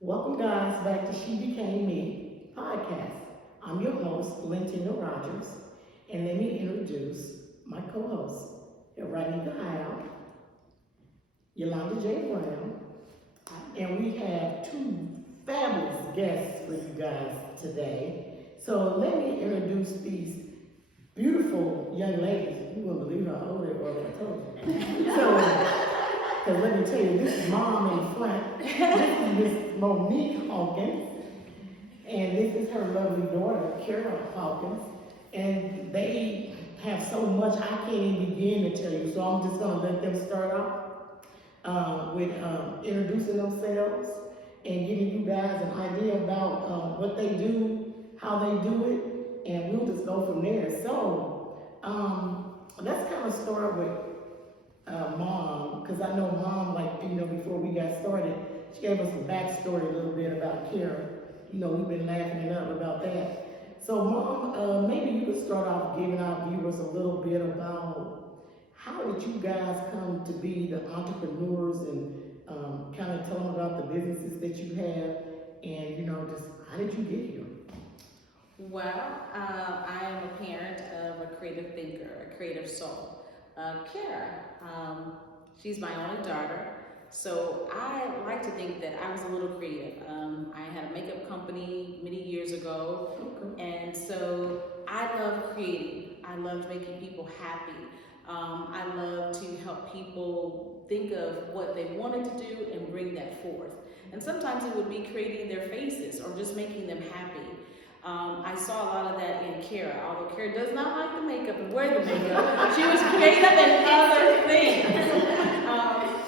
Welcome, guys, back to She Became Me podcast. I'm your host, Lentina Rogers, and let me introduce my co hosts, Rodney Hile, Yolanda J. Brown, and we have two fabulous guests for you guys today. So let me introduce these beautiful young ladies. You wouldn't believe how old they were when I told you. Because let me tell you, this is mom in front. This is Miss Monique Hawkins, and this is her lovely daughter, Kara Hawkins. And they have so much I can't even begin to tell you. So I'm just gonna let them start off with introducing themselves and giving you guys an idea about what they do, how they do it, and we'll just go from there. So let's kind of start with mom, because I know mom, like, before we got started, she gave us some backstory a little bit about Kara. We've been laughing it up about that. So, mom, maybe you could start off giving our viewers a little bit about how did you guys come to be the entrepreneurs and kind of tell them about the businesses that you have and, just how did you get here? Well, I am a parent of a creative thinker, a creative soul. Kara, she's my only daughter, so I like to think that I was a little creative. I had a makeup company many years ago, and so I love creating. I love making people happy. I love to help people think of what they wanted to do and bring that forth. And sometimes it would be creating their faces or just making them happy. I saw a lot of that in Kara. Although Kara does not like the makeup and wear the makeup, she was creative in other things.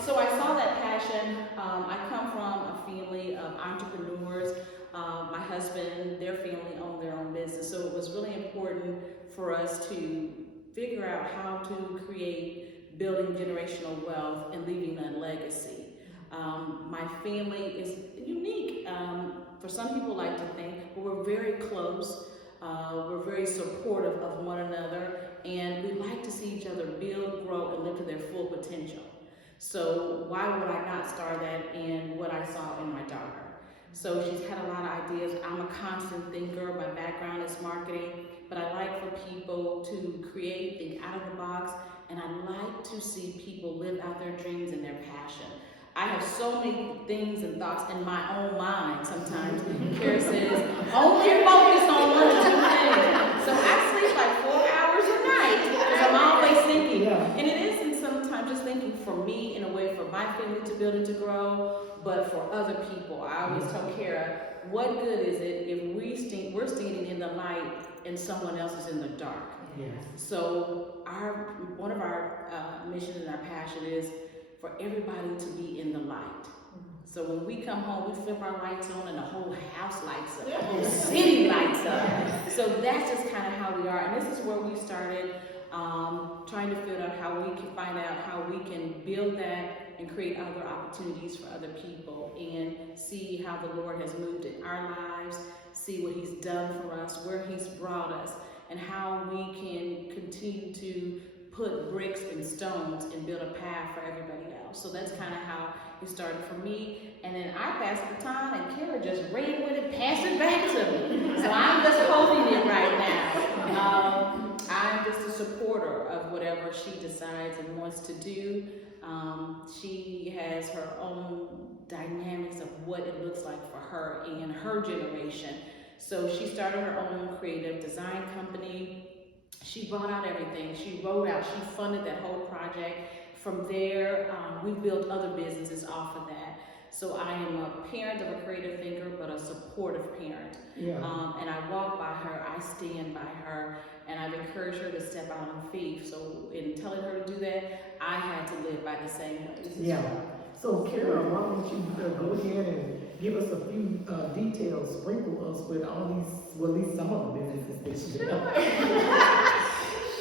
So I saw that passion. I come from a family of entrepreneurs. My husband, their family owned their own business, so it was really important for us to figure out how to create building generational wealth and leaving a legacy. My family is unique. For some people like to think, but we're very close. We're very supportive of one another, and we like to see each other build, grow, and live to their full potential. So why would I not start that in what I saw in my daughter? So she's had a lot of ideas. I'm a constant thinker. My background is marketing, but I like for people to create, think out of the box, and I like to see people live out their dreams and their passion. I have so many things and thoughts in my own mind sometimes. Kara says, only focus on one or two things. So I sleep like 4 hours a night because I'm always thinking. And it isn't sometimes just thinking for me in a way for my family to build and to grow, but for other people. I always tell Kara, what good is it if we're standing in the light and someone else is in the dark? Yes. So one of our missions and our passion is for everybody to be in the light. So when we come home, we flip our lights on and the whole house lights up, the whole city lights up. So that's just kind of how we are. And this is where we started trying to figure out how we can find out how we can build that and create other opportunities for other people and see how the Lord has moved in our lives, see what He's done for us, where He's brought us, and how we can continue to put bricks and stones and build a path for everybody else. So that's kind of how it started for me. And then I passed the baton and Kara just ran with it, passed it back to me. So I'm just holding it right now. I'm just a supporter of whatever she decides and wants to do. She has her own dynamics of what it looks like for her and her generation. So she started her own creative design company. She brought out everything. She wrote out, she funded that whole project. From there, we built other businesses off of that. So I am a parent of a creative thinker, but a supportive parent. And I walk by her, I stand by her, and I've encouraged her to step out on faith. So in telling her to do that, I had to live by the same ways. So Kara, why don't you go ahead and give us a few details, sprinkle us with all these, well, at least some of the businesses that you have.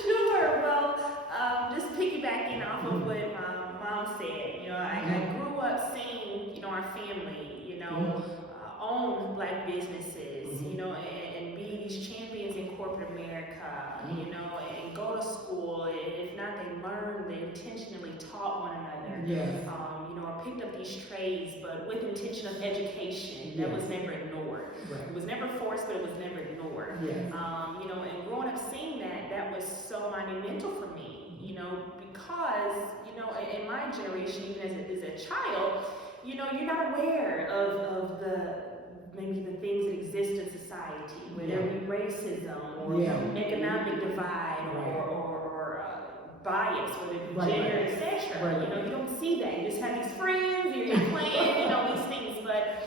Sure. Well, just piggybacking off of what my mom said, I grew up seeing, our family, own Black businesses, and be these champions in corporate America, and go to school. If not, they learned, they intentionally taught one another. I picked up these these trades, but with intention of education that was never ignored. Right. It was never forced, but it was never ignored. Yes. You know, and growing up seeing that, that was so monumental for me, you know, because, you know, in my generation, even as a child, you know, you're not aware of maybe the things that exist in society, whether it be racism or economic divide or bias, whether it be gender, etc. Right. You know, you don't see that. You just have these friends, you're playing, you know, these things. But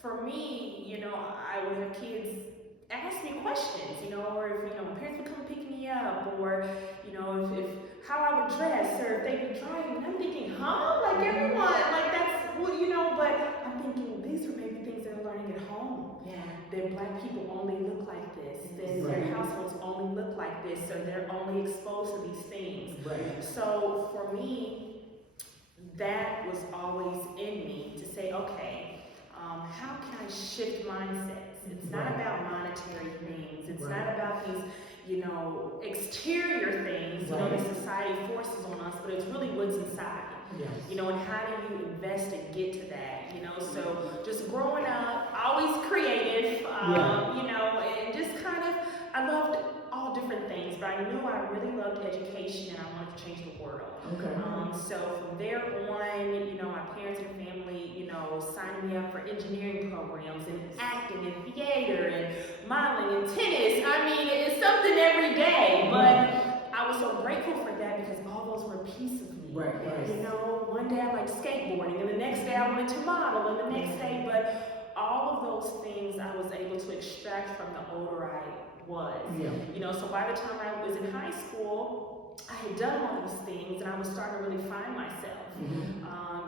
for me, you know, I would have kids ask me questions, you know, or if, you know, my parents would come pick me up, or, you know, if how I would dress, or if they would drive me. And I'm thinking, huh? Like everyone, like that's, well, you know, but I'm thinking these are maybe things they're learning at home. Yeah. That black people only look like this, that their households only look like this, or they're only exposed to these things. Right. So for me, that was always in me to say, okay, how can I shift mindsets? It's not about monetary things. It's not about these, you know, exterior things, you know, that society forces on us, but it's really what's inside. Yes. You know, and how do you invest and get to that? You know, so just growing up, always creative, you know, and just kind of, I loved all different things, but I knew I really loved education and I wanted to change the world. Okay. So from there on, you know, my parents and family, you know, signed me up for engineering programs and acting and theater and modeling and tennis. I mean, it's something every day, but I was so grateful for that because all those were a piece of me. Right. You know, one day I liked skateboarding, and the next day I wanted to model, and the next day, but all of those things I was able to extract from the older I was. Yeah. You know, so by the time I was in high school, I had done all those things, and I was starting to really find myself.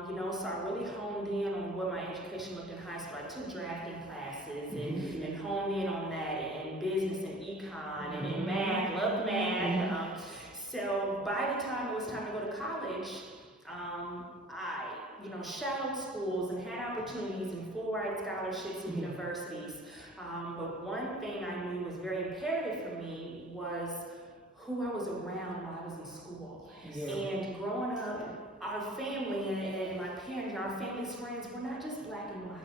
You know, so I really honed in on what my education looked in high school. I took drafting classes and honed in on that, and business and econ and math, loved math. So by the time it was time to go to college, I, you know, shadowed schools and had opportunities and full ride scholarships in universities. But one thing I knew was very imperative for me was who I was around while I was in school. And growing up, our family and my parents, our family's friends were not just black and white.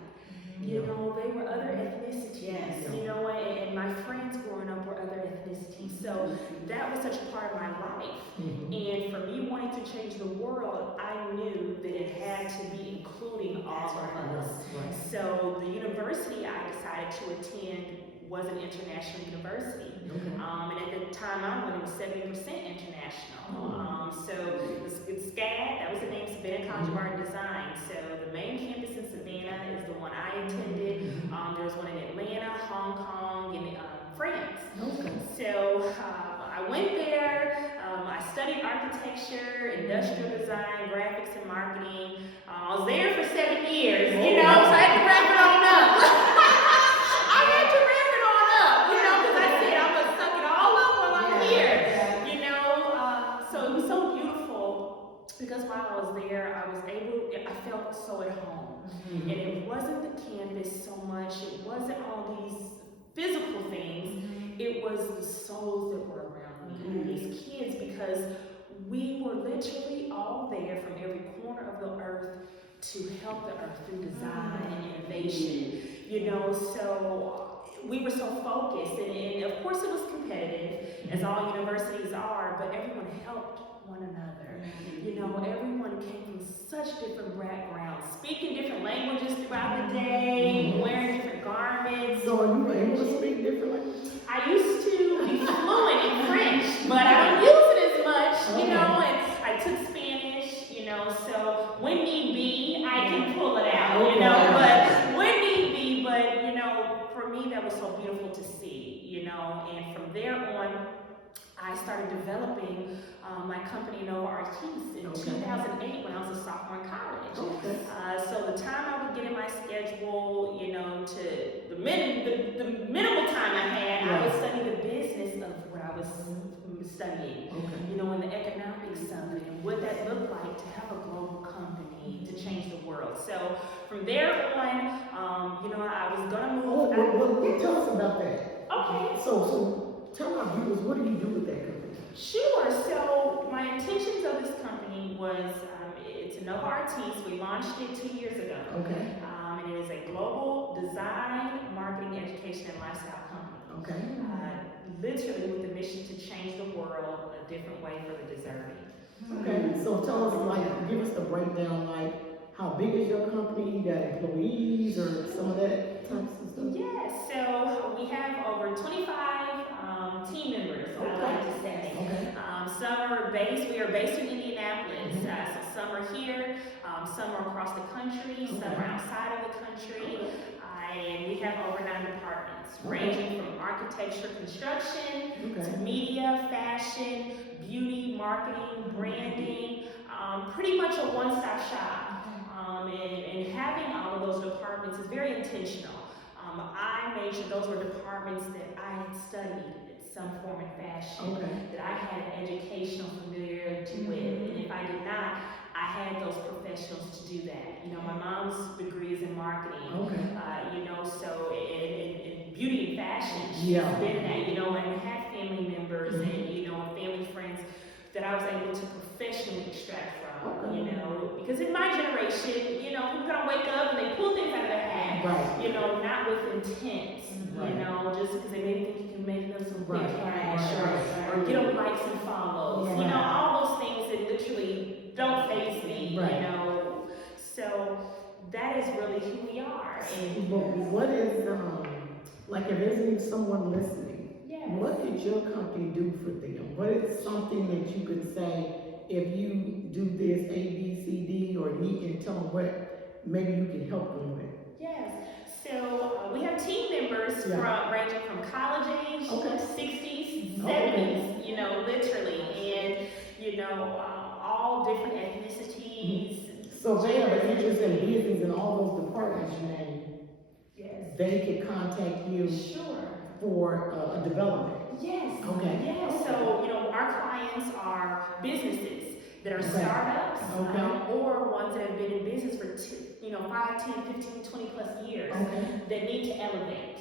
You know, they were other ethnicities, you know, and my friends growing up were other ethnicities. So that was such a part of my life. And for me wanting to change the world, I knew that it had to be including all of us. So the university I decided to attend was an international university. And at the time I went, it was 70% international. So it's SCAD, that was the name, Savannah College of Art and Design. So the main campus in Savannah is the one I attended. There was one in Atlanta, Hong Kong, and France. So I went there, I studied architecture, industrial design, graphics, and marketing. I was there for 7 years, you know, so I had to wrap it on up. I had to wrap it on up, you know, because I said I'm going to suck it all up while I'm here, you know. So it was so beautiful because while I was there, I felt so at home. And it wasn't the campus so much, it wasn't all these physical things, it was the souls that were around me, these kids, because we were literally all there from every corner of the earth to help the earth through design and innovation, you know. So we were so focused, and of course it was competitive, as all universities are, but everyone helped one another. You know, everyone came from such different backgrounds, speaking different languages throughout the day, wearing different garments. So are you able to speak different languages? I used to be fluent in French, but I don't use it as much, you know, and I took Spanish, you know, so when need be, I can pull it out, you know, but when need be, but, you know, for me that was so beautiful to see, you know, and from there on, I started developing my company Nova Artis in 2008 when I was a sophomore in college. So the time I would get in my schedule, you know, to the minimal time I had, I would study the business of what I was studying, you know, and the economics of it, and what that looked like to have a global company to change the world. So from there on, you know, I was gonna move. Tell us about that. Okay. So tell our viewers, what do you do with that company? Sure. So my intentions of this company was, it's an Nova Artiste. We launched it 2 years ago. Okay, And it is a global design, marketing, education, and lifestyle company. okay. Literally with the mission to change the world a different way for the deserving. Okay, so tell us, like, give us the breakdown, like, how big is your company? You got employees or some of that types of stuff? Yes, so we have over 25 team members, I like to say. Okay, We are based in Indianapolis, so some are here, some are across the country, some are outside of the country. And we have over 9 departments, ranging from architecture, construction, to media, fashion, beauty, marketing, branding, pretty much a one-stop shop. And having all of those departments is very intentional. I made sure those were departments that I had studied in some form and fashion, that I had an educational familiarity with. And if I did not, I had those professionals to do that. You know, my mom's degree is in marketing. You know, so in beauty and fashion, she's been that, you know, and had family members and, you know, family friends that I was able to professionally extract from, you know, because in my generation, you know, people kind of wake up and they pull things out of their hat, you know, not with intent, you know, just because they maybe think you can make them some quick cash or get them likes and follows, you know, all those things that literally don't faze me, you know, so that is really who we are. And what is, like, if there's someone listening, what did your company do for them? What is something that you could say, if you do this A, B, C, D, or E, and tell them what maybe you can help them with? Yes, so we have team members ranging from college age, 60s, 70s, you know, literally, and, you know, all different ethnicities. So they have an interest in business in all those departments you named. They could contact you for a development. So, you know, our clients are businesses that are startups or ones that have been in business for 5, 10, 15, 20 plus years that need to elevate.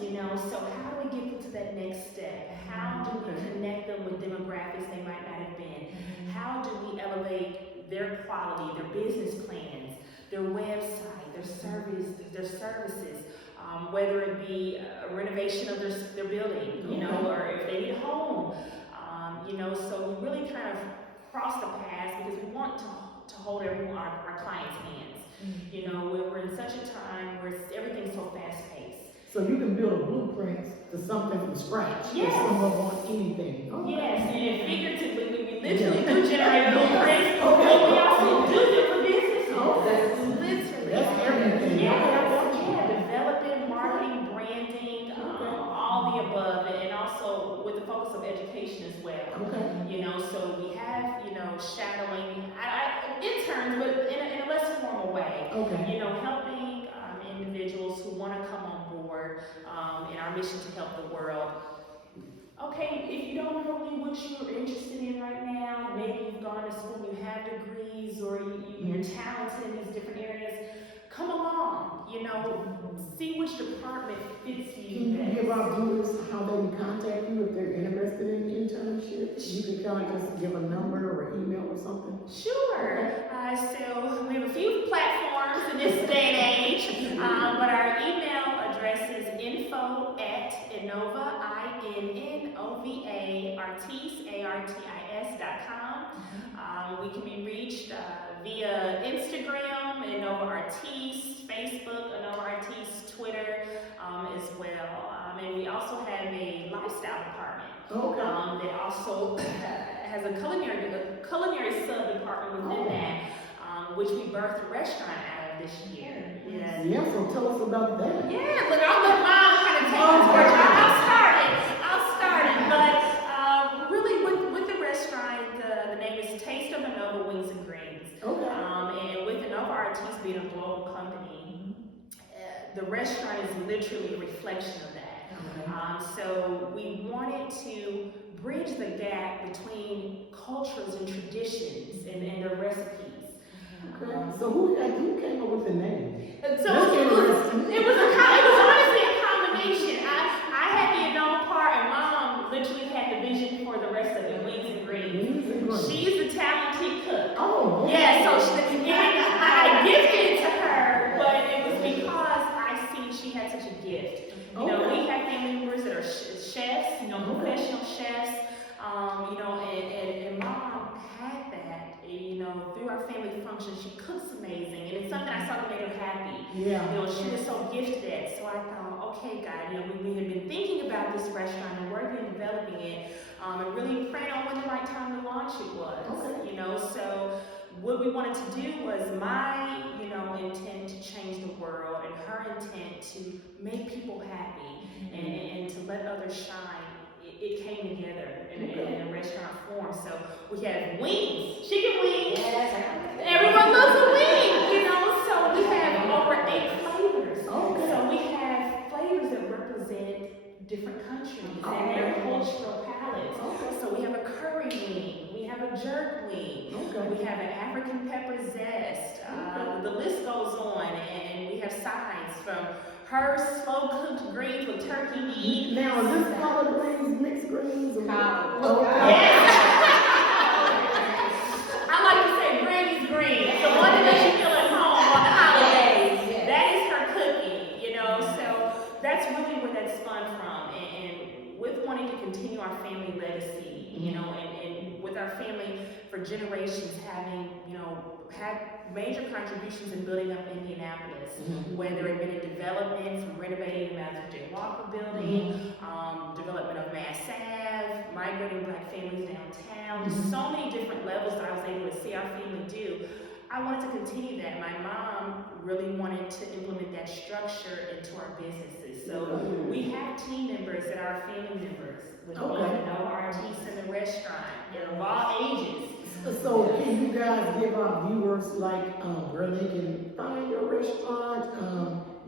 You know, so how do we get them to that next step? How do we connect them with demographics they might not have been? How do we elevate their quality, their business plans, their website, their services? Whether it be a renovation of their building, you know, or if they need a home, you know, so we really kind of cross the paths because we want to hold our clients' hands. You know, we're in such a time where everything's so fast-paced. So you can build a blueprint to something from scratch. If someone wants anything. And figuratively, we literally do generate blueprints, but we also do it for business. Literally. That's everything. Development, marketing, branding, all the above, and also with the focus of education as well. You know, so we have, you know, shadowing, interns, but in a less formal way. You know, helping individuals who want to come on board in our mission to help the world. Okay, if you don't know really what you're interested in right now, maybe you've gone to school, you have degrees, or you're talented in these different areas, come along, you know, see which department fits you best. Can you give our viewers how they can contact you if they're interested in internships? You can kind of just give a number or email or something? Sure. So we have a few platforms in this day and age, but our email address is info@innova, INNOVA, artis.com. We can be reached via Instagram, Innova Artis, Facebook, Innova Artis, Twitter as well. And we also have a lifestyle department that also has a culinary sub-department within that, which we birthed a restaurant out of this year. Yeah, so tell us about that. Yeah, look, I'll let Mom kind of take the torch. I'll start it. But really, with the restaurant, the name is Taste of Innova Wings and Greens. And with Innova Artis being a global company, the restaurant is literally a reflection of that. So we wanted to bridge the gap between cultures and traditions and their recipes. So who came up with the name? So it was honestly a combination. I had the unknown part, and Mom literally had the vision for the rest of it, wings and greens. She's the talented cook. So through our family function, she cooks amazing, and it's something I saw that made her happy. Yeah. She was so gifted at. So I thought, okay, God, we had been thinking about this restaurant and working and developing it, and really praying on when the right time to launch it was. Okay. So what we wanted to do was my, intent to change the world, and her intent to make people happy and to let others shine. It came together in a restaurant form. So we have wings, chicken wings. Yes. Everyone loves a wing, So we have over 8 flavors. Okay. So we have flavors that represent different countries and their cultural palettes. Okay. So we have a curry wing, we have a jerk wing, Okay. we have an African pepper zest. The list goes on, and we have sides from her slow-cooked greens with turkey meat. Now, is this collard greens, mixed greens? Or Collard. Okay. I like to say Granny's green. The one that you feel at home on the holidays. Yes. That is her cooking, So that's really where that spun from. And with wanting to continue our family legacy, and with our family for generations having, had major contributions in building up Indianapolis, whether it been in development from renovating the Matthew J. Walker building, development of Mass Ave, migrating Black families downtown, just so many different levels that I was able to see our family do. I wanted to continue that. My mom really wanted to implement that structure into our businesses. So we have team members that are family members with artists in the restaurant, of all ages. So can you guys give our viewers where they can find your restaurant?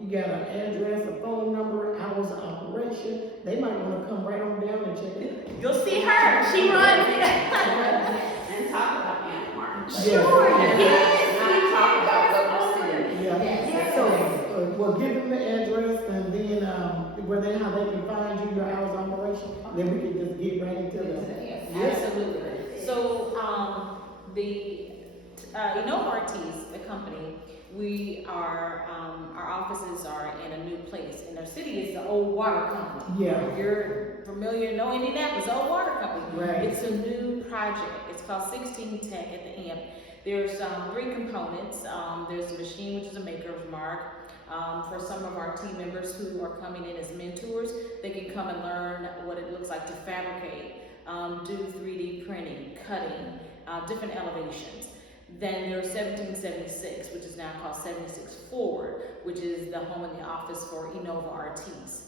You got an address, a phone number, hours of operation. They might want to come right on down and check it out. You'll see her. She runs it. And talk about Aunt Martin. Sure. Not talk about what we're seeing. Yeah. So, give them the address and then how they can find you, your hours of operation. Then we can just get right into Yes, Yes. absolutely. So, the Innova Artis, the company, we are, our offices are in a new place. In our city is the Old Water Company. Yeah. If you're familiar, know Indianapolis, Old Water Company. Right. It's a new project. It's called 16 Tech at the AMP. There's 3 components. There's a machine, which is a maker's mark. For some of our team members who are coming in as mentors, they can come and learn what it looks like to fabricate, do 3D printing, cutting, different elevations. Then there's 1776, which is now called 76 Forward, which is the home and the office for Innova Artis.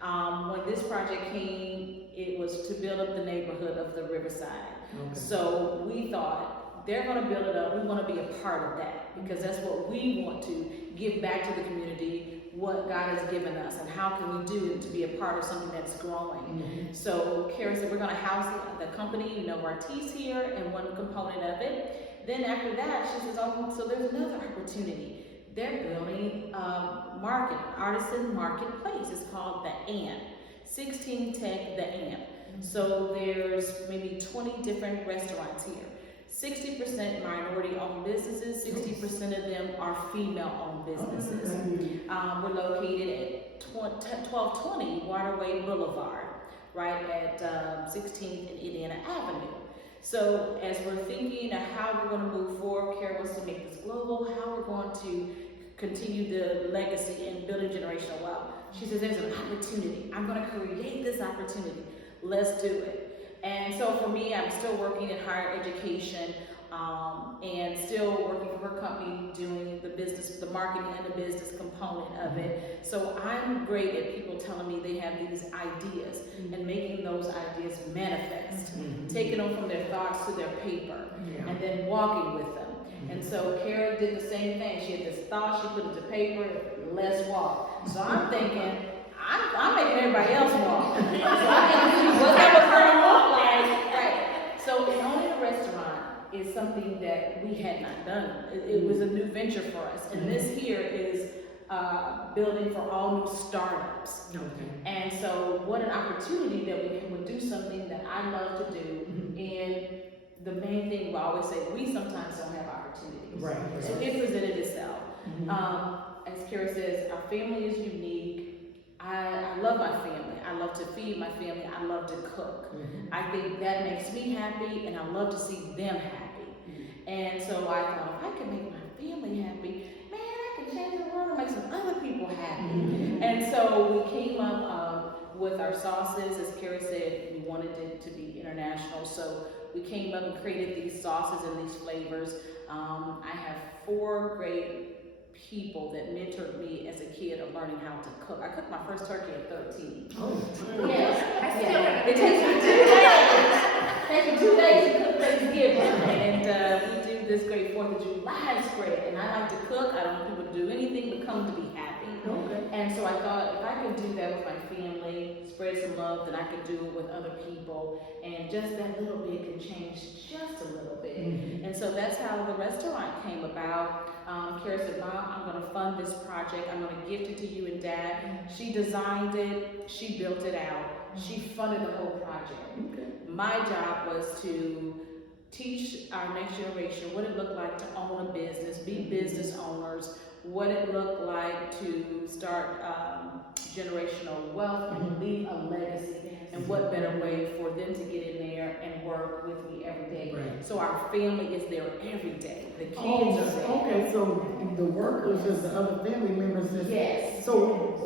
When this project came, it was to build up the neighborhood of the Riverside. Okay. So we thought, they're going to build it up, we want to be a part of that, because that's what we want to give back to the community, what God has given us, and how can we do it to be a part of something that's growing. So Kara said, we're going to house the company, Artis here, and one component of it. Then after that, she says, oh, so there's another opportunity. They're building a market, artisan marketplace. It's called the AMP, 16 Tech, the AMP. So there's maybe 20 different restaurants here. 60% minority-owned businesses, 60% of them are female-owned businesses. We're located at 1220 Waterway Boulevard, right at 16th and Indiana Avenue. So as we're thinking of how we're going to move forward, Kara wants to make this global, how we're going to continue the legacy and building generational wealth. She says, there's an opportunity. I'm going to create this opportunity. Let's do it. And so for me, I'm still working in higher education and still working for her company doing the business, the marketing and the business component of it. So I'm great at people telling me they have these ideas and making those ideas manifest, taking them from their thoughts to their paper and then walking with them. And so Kara did the same thing. She had this thought, she put it to paper, let's walk. So I'm thinking, I'm making everybody else walk. So I'm thinking, what's that gonna look like? Right. So owning a restaurant is something that we had not done. It was a new venture for us. And this here is building for all new startups. And so what an opportunity that we would do something that I love to do. And the main thing we always say, we sometimes don't have opportunities. Right. So it presented itself. As Kara says, our family is unique. I love my family. I love to feed my family. I love to cook. I think that makes me happy, and I love to see them happy. And so I thought, if I can make my family happy, man, I can change the world and make some other people happy. And so we came up with our sauces. As Kara said, we wanted it to be international. So we came up and created these sauces and these flavors. I have 4 great people that mentored me as a kid of learning how to cook. I cooked my first turkey at 13. Oh. Yes. I still have It takes me 2 days. It takes me 2 days to cook Thanksgiving. And we do this great 4th of July spread. And I like to cook. I don't want people to do anything but come to be happy. Okay. And so I thought, if I could do that with my family, spread some love, then I could do it with other people. And just that little bit can change just a little bit. And so that's how the restaurant came about. Kara said, Mom, I'm going to fund this project. I'm going to gift it to you and Dad. She designed it. She built it out. She funded the whole project. Okay. My job was to teach our next generation what it looked like to own a business, be business owners, what it looked like to start generational wealth and leave a legacy. And what better way for them to get in there and work with me every day. Right. So our family is there every day. The kids Oh, are there. okay, so the workers is the other family members just. Yes. So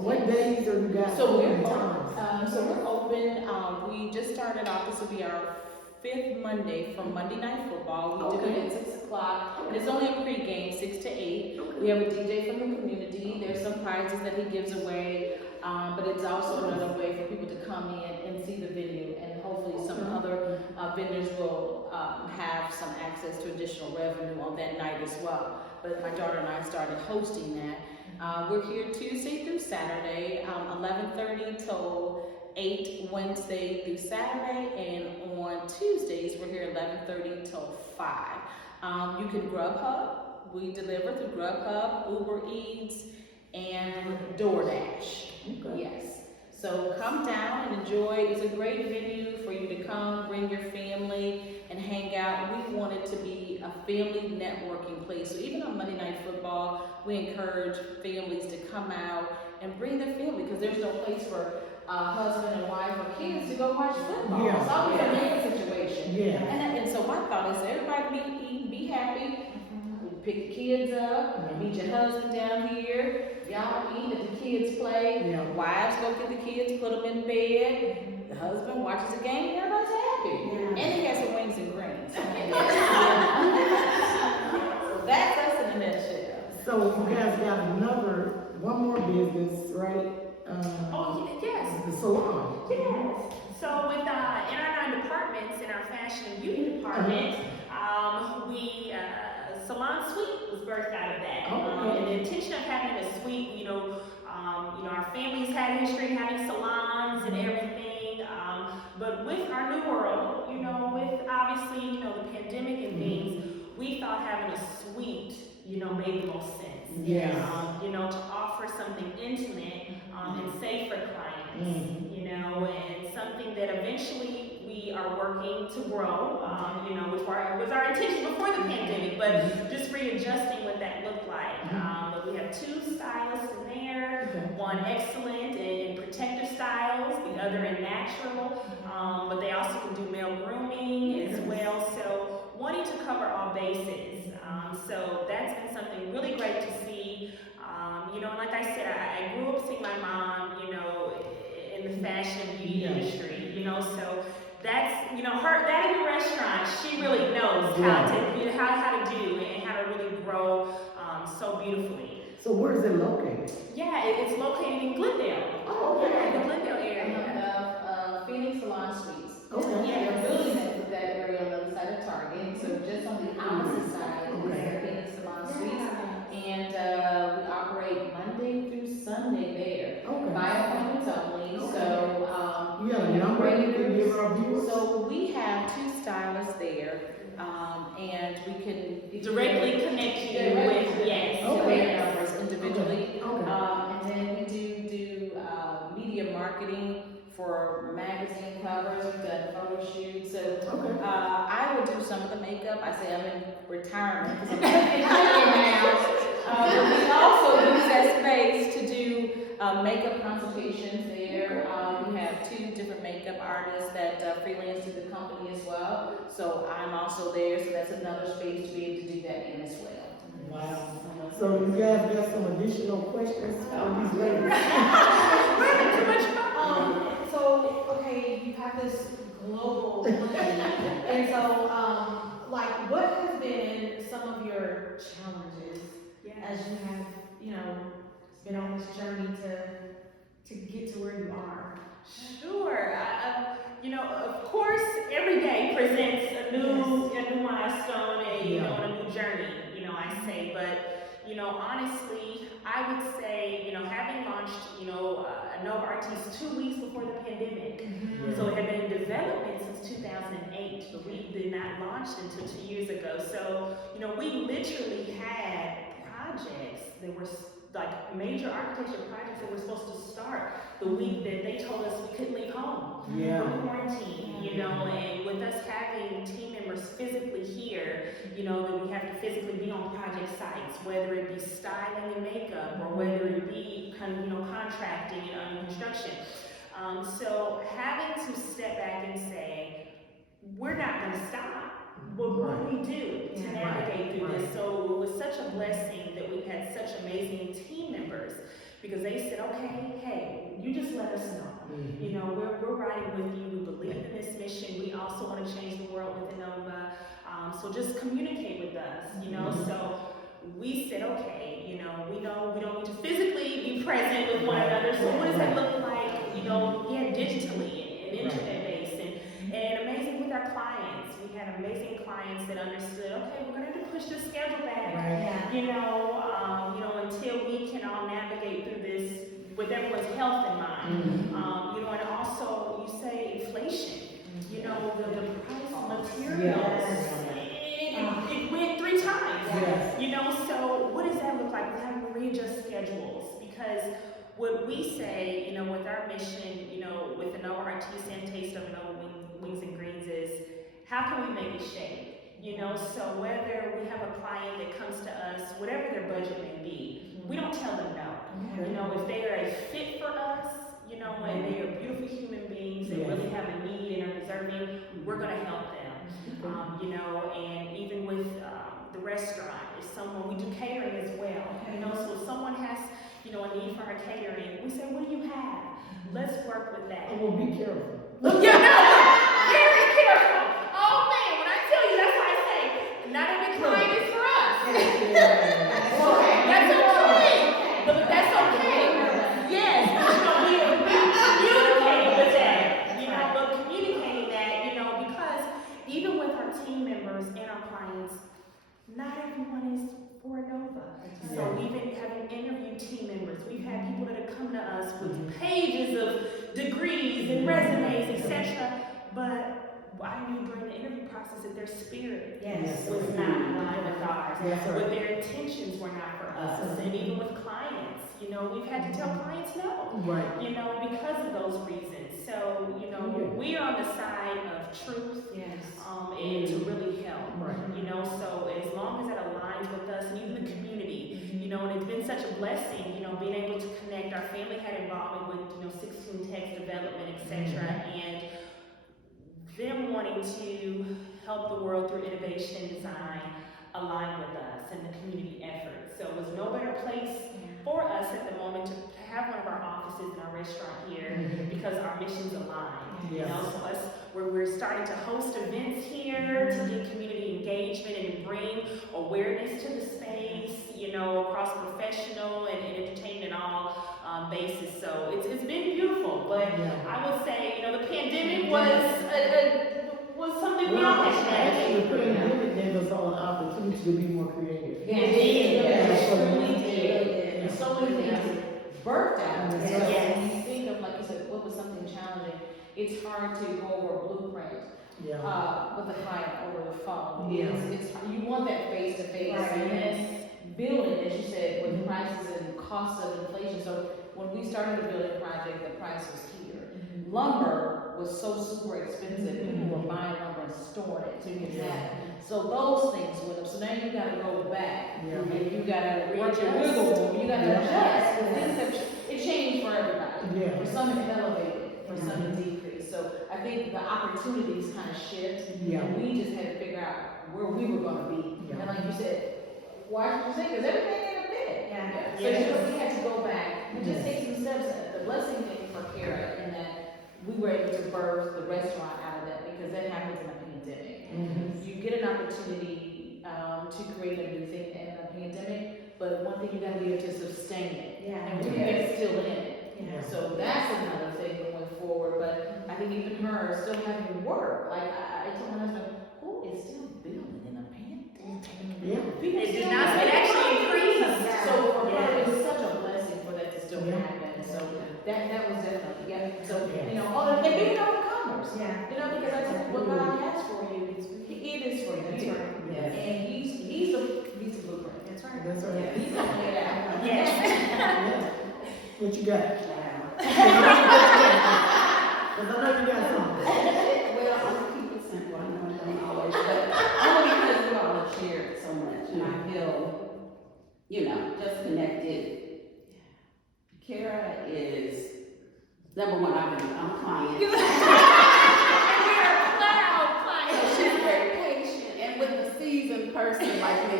what days are you guys? So we're open open. times? So we're open. We just started off. This will be our 5th Monday from Monday Night Football. We do it at 6 o'clock. And it's only a pregame, 6 to 8. We have a DJ from the community. There's some prizes that he gives away. But it's also another way for people to come in and see the venue. And hopefully some other vendors will have some access to additional revenue on that night as well. But my daughter and I started hosting that. We're here Tuesday through Saturday, 11:30 till 8 Wednesday through Saturday, and on Tuesdays we're here 11:30 till 5. You can Grubhub. We deliver through Grubhub, Uber Eats, and DoorDash. Okay. Yes. So come down and enjoy. It's a great venue for you to come, bring your family, and hang out. We want it to be a family networking place. So even on Monday Night Football, we encourage families to come out and bring their family, because there's no place for husband and wife or kids to go watch football. Yeah. It's always a man situation. Yeah. And so my thought is, everybody be eating, be happy. Pick the kids up, meet your husband down here, y'all eat, let the kids play, Yeah. wives go get the kids, put them in bed, the husband watches the game, everybody's happy. And he has some wings and greens. So that's us in a nutshell. So you guys got one more business, right? Oh, yes. The salon. Yes. So with in our 9 departments, in our fashion and beauty department, we Salon Suite was birthed out of that. And the intention of having a suite, our families had a history of having salons and everything. But with our new world, with obviously, the pandemic and things, we thought having a suite, made the most sense. Yeah. To offer something intimate and safe for clients, and something that eventually we are working to grow, which was our intention before the pandemic, but just readjusting what that looked like. But we have 2 stylists in there, one excellent in protective styles, the other in natural, but they also can do male grooming as well, so wanting to cover all bases. So that's been something really great to see. And like I said, I grew up seeing my mom, in the fashion and beauty industry, so that's, that in the restaurant, she really knows how to do and how to really grow so beautifully. So where is it located? Yeah, it's located in Glendale. Oh, okay. Yeah, the Glendale area. Phoenix Salon Suites. Okay. Yeah, they're building that area on the other side of Target. So just on the opposite side is the Phoenix Salon Suites. And we operate Monday through Sunday there. Okay. By appointments only. Okay. So You got a number you can give our viewers? So we have 2 stylists there, and we can Directly connect you with, yes. their numbers individually. Okay. And then we do media marketing for magazine covers. We've done photo shoots. So Okay. I will do some of the makeup. I say I'm in retirement because I'm getting now. But we also use that space to do makeup consultations there. We have 2 different makeup artists that freelance to the company as well. So I'm also there, so that's another space to be able to do that in as well. Wow. So you guys got some additional questions for these ladies? So, okay, you have this global plan, and so, like, what has been some of your challenges as you have, been on this journey to get to where you are? Sure. Of course, every day presents a new milestone, and a new journey. I say, but honestly, I would say, having launched, Nova Artiste 2 weeks before the pandemic, so it had been in development since 2008, but we did not launch until 2 years ago. So, we literally had projects that were like major architecture projects that were supposed to start the week that they told us we couldn't leave home for quarantine, and with us having team members physically here, that we have to physically be on project sites, whether it be styling and makeup or whether it be contracting and construction. So having to step back and say, we're not going to stop. What do we do to navigate through this? So it was such a blessing that we've had such amazing team members, because they said, okay, hey, you just let us know. We're riding with you. We believe in this mission. We also want to change the world with Innova. So just communicate with us, So we said, okay, we know we don't need to physically be present with one another. So what does that look like, digitally and internet-based and amazing with our clients. We had amazing clients that understood, okay, we're going to push the schedule back, until we can all navigate through this with everyone's health in mind. And also you say inflation, the price of materials, it went 3 times, so what does that look like? We have to readjust schedules, because what we say, with our mission, with the Nova Artiste and Taste of Nova Wings and Greens is, how can we make it shake? So whether we have a client that comes to us, whatever their budget may be, we don't tell them no. If they are a fit for us, and they are beautiful human beings that really have a need and are deserving, we're going to help them. And even with the restaurant, if someone, we do catering as well. So if someone has, a need for our catering, we say, what do you have? Let's work with that. And we'll be careful. Very careful. Oh man, when I tell you, that's why I say, not every client is for us. That's okay. But that's okay. Yes, we communicate with that, but communicating that, because even with our team members and our clients, not everyone is for Innova. So we've been having interviewed team members. We've had people that have come to us with pages of degrees and resumes, etc. But I knew during the interview process that their spirit was not aligned with ours. But their intentions were not for us. And even with clients, we've had to tell clients no. Because of those reasons. So, we are on the side of truth and to really help. So as long as it aligns with us and even the community, and it's been such a blessing, being able to connect. Our family had involvement with, 16 Tech's development, etc. And them wanting to help the world through innovation and design align with us and the community effort. So it was no better place for us at the moment to have one of our offices in our restaurant here because our missions align. So us, we're starting to host events here to get community engagement and bring awareness to the space, across professional and entertainment and all basis. So it's been beautiful, but I would say, the pandemic was something we all had to navigate. The pandemic gave us all an opportunity to be more creative. It did. And so many things birthed out of this. Yes. When you think of, like you said, what was something challenging, it's hard to go over a blueprint with a client over the phone. It's you want that face to face, and then building, as you said, with prices and costs of inflation. So when we started the building project, the price was here. Lumber was so super expensive. People were buying lumber and storing it to get that. So those things went up. So now you got to go back and you got to work your wiggle room. You got to adjust. Things have changed for everybody. Yeah. For some it's elevated, for some it decreased. So I think the opportunities kind of shift. Yeah. And we just had to figure out where we were gonna be. Yeah. And like you said, why did you say, because everything ain't a fit. Yeah. So we had to go back and just take some steps. The blessing thing for Kara in that we were able to birth the restaurant out of that because that happens in a pandemic. Mhm. You get an opportunity to create a new thing in a pandemic, but one thing you gotta be able to sustain it. Yeah. And we're still in it. Yeah. So that's another thing going forward, but I think even her still having to work, like I told my husband, who is still building in a pandemic? Yeah. People It did still not, have it actually increased. So for her, Yeah. it was such a blessing for that to still Yeah. happen, so that was definitely, yeah, so, Yeah. you know, all of, and being overcomers. Yeah. You know, because I said, what God has for you, it is for you. Yes. And he's a blueprint. That's right. That's right. He's gonna lay it out. Yes. Yeah. What you got? Cause I know you got something. Well, I'm gonna keep it simple, I know I don't always, but only because you all have shared so much, and I feel, you know, just connected. Kara is, number one, I'm a client. We are proud clients. She's very patient, and with a seasoned person like me,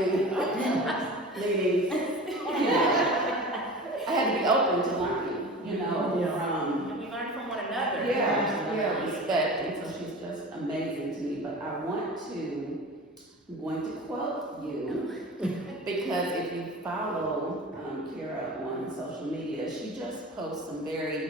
meaning, you know, I had to be open to learning, you know, Yeah. from We learn from one another. yeah, respect, and so she's just amazing to me, but I'm going to quote you, because if you follow Kara on social media, she just posts some very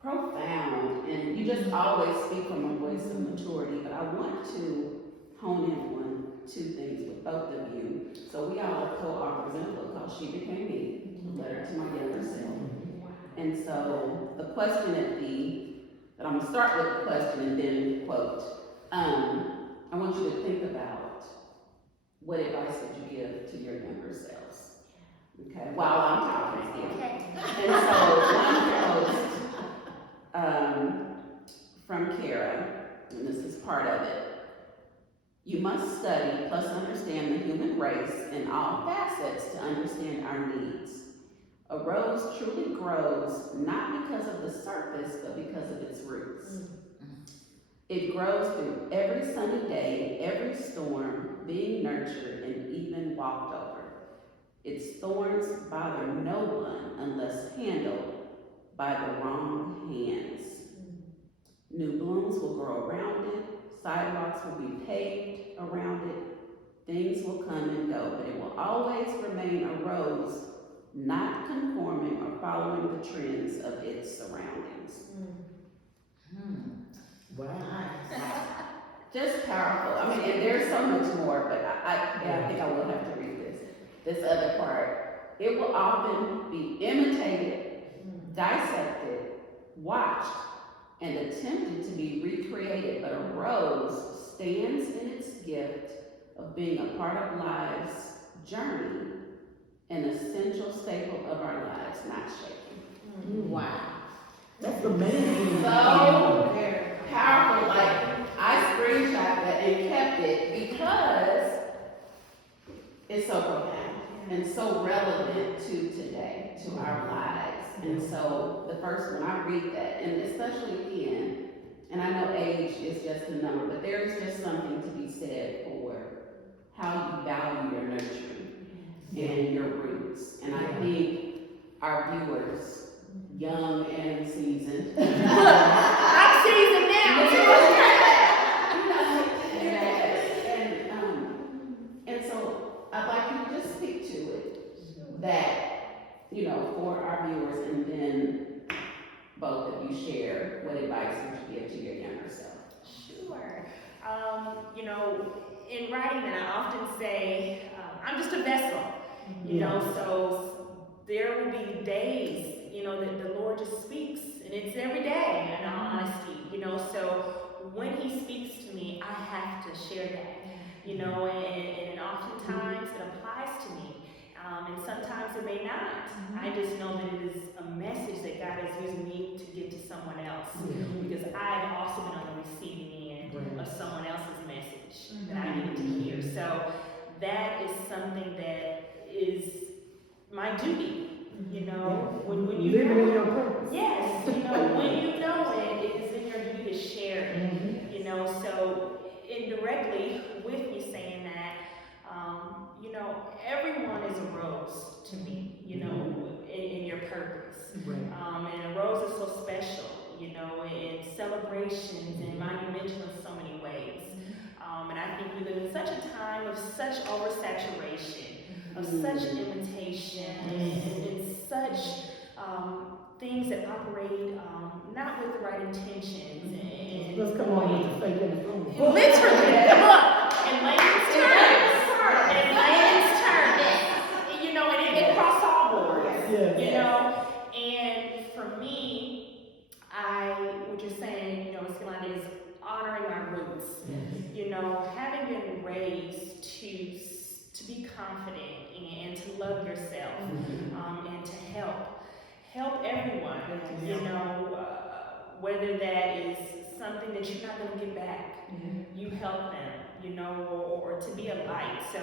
profound, and you just always speak from a voice of maturity, but I want to hone in on two things with both of you. So we all are co-authors in a book called She Became Me, a letter to my younger self. And so the question that I'm gonna start with the question and then quote, I want you to think about what advice would you give to your younger selves, okay, while I'm talking to you. Okay. And so one post from Kara, and this is part of it. You must study plus understand the human race in all facets to understand our needs. A rose truly grows not because of the surface, but because of its roots. It grows through every sunny day, every storm, being nurtured and even walked over. Its thorns bother no one unless handled by the wrong hands. New blooms will grow around it, sidewalks will be paved around it, things will come and go, but it will always remain a rose, not conforming or following the trends of its surroundings. Wow. Just powerful. I mean, and there's so much more, but I think I will have to read this other part. It will often be imitated, dissected, watched, and attempted to be recreated, but a rose stands in its gift of being a part of life's journey, an essential staple of our lives, not shaken. Wow. That's amazing. So powerful, like I screenshot that and kept it because it's so profound and so relevant to today, to our lives. And so the first one, I read that, and especially again, and I know age is just a number, but there is just something to be said for how you value your nurturing and your roots. And I think our viewers, young and seasoned, I'm seasoned now. And so I'd like you to just speak to it, that, you know, for our viewers, and then both of you share what advice would you give to your younger self. Sure. You know, in writing that, I often say, I'm just a vessel, you know, so there will be days, you know, that the Lord just speaks, and it's every day, in all honesty, you know, so when He speaks to me, I have to share that, you know, and oftentimes it applies to me, and sometimes it may not. I just know that it is a message that God is using me to give to someone else, because I've also been on the receiving end of someone else's message that I needed to hear. So that is something that is my duty, you know, when Living in your purpose. Yes, when you know it, it is in your duty to share it. So indirectly with me saying that, everyone is a rose to me, in your purpose. Right. And a rose is so special, in celebrations and monumental in so many ways. And I think we live in such a time of such oversaturation, of such imitation, and such things that operate not with the right intentions. And Let's come on with the fake in the room. literally, look, and layman's terms, and it cross all boards, And for me, what you're saying, Escalante, is honoring our roots. Having been raised to be confident and to love yourself, and to help everyone, whether that is something that you're not going to get back, you help them, or to be a light. So